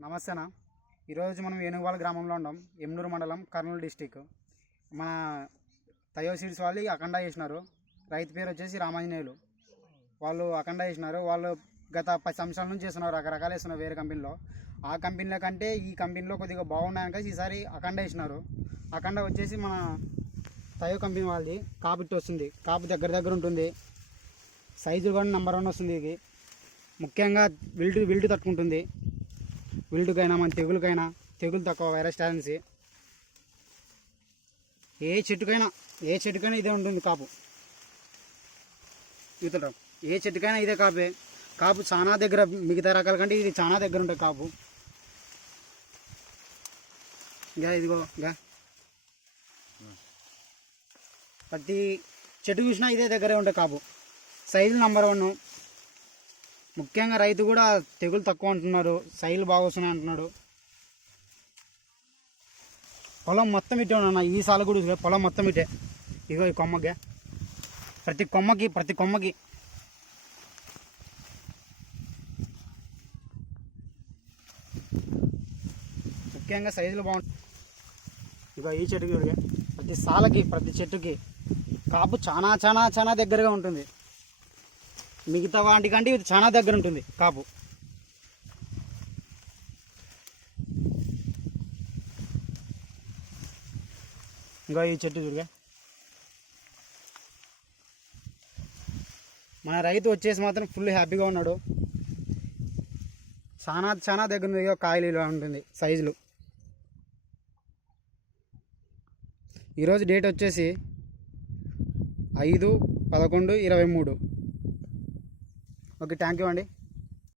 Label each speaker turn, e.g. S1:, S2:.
S1: నమస్తేనా. ఈరోజు మనం ఏనుగువాల గ్రామంలో ఉన్నాం ఎమ్నూరు మండలం కర్నూలు డిస్టిక్. మన తయో సీడ్స్ వాళ్ళు అఖండ చేసినారు. రైతు పేరు వచ్చేసి రామాంజనేయులు. వాళ్ళు అఖండ చేసినారు. వాళ్ళు గత పది సంవత్సరాల నుంచి చేస్తున్నారు. రకరకాలు వేస్తున్నారు వేరే కంపెనీలో. ఆ కంపెనీల కంటే ఈ కంపెనీలో కొద్దిగా బాగున్నాయని ఈసారి అఖండ వేసినారు అఖండ వచ్చేసి మన తయో కంపెనీ వాళ్ళది. కాపు వస్తుంది. కాపు దగ్గర దగ్గర ఉంటుంది. సైజు కూడా నెంబర్ వన్ వస్తుంది ఇది. ముఖ్యంగా విల్టు విల్టు తట్టుకుంటుంది. విల్టుకైనా మన తెగులకైనా తెగులు తక్కువ వైరస్ టాలెన్సీ. ఏ చెట్టుకైనా ఏ చెట్టుకైనా ఇదే ఉంటుంది కాపు. ఇతడు ఏ చెట్టుకైనా ఇదే కాపే. కాపు చాలా దగ్గర మిగతా రకాల కంటే ఇది చాలా దగ్గర ఉంటుంది కాపు. ఇంకా ఇదిగో ఇంకా. ప్రతి చెట్టు చూసినా ఇదే దగ్గరే ఉంటుంది కాపు. Size number one. ముఖ్యంగా రైతు కూడా తెగులు తక్కువ అంటున్నారు సైజులు బాగా వస్తున్నాయి అంటున్నాడు. పొలం మొత్తం ఇటే ఉన్నా ఈ సాల కూడా చూసుకో, పొలం మొత్తం ఇటే. ఇగో ఈ కొమ్మకి. ప్రతి కొమ్మకి ప్రతి కొమ్మకి. ముఖ్యంగా సైజులు బాగుంటాయి ఇగో ఈ చెట్టుకి ప్రతి సాలకి ప్రతి చెట్టుకి కాపు చాలా చాలా చాలా దగ్గరగా ఉంటుంది. మిగతా వాటికంటే ఇది చాలా దగ్గర ఉంటుంది కాపు. ఇంకా ఈ చెట్టు చూడగా. మన రైతు వచ్చేసి మాత్రం ఫుల్ హ్యాపీగా ఉన్నాడు. చాలా చాలా దగ్గర ఉంది కాయలు ఇలా ఉంటుంది సైజులు. ఈరోజు డేట్ వచ్చేసి ఐదు పదకొండు ఇరవై మూడు. ఓకే థ్యాంక్ యూ అండి.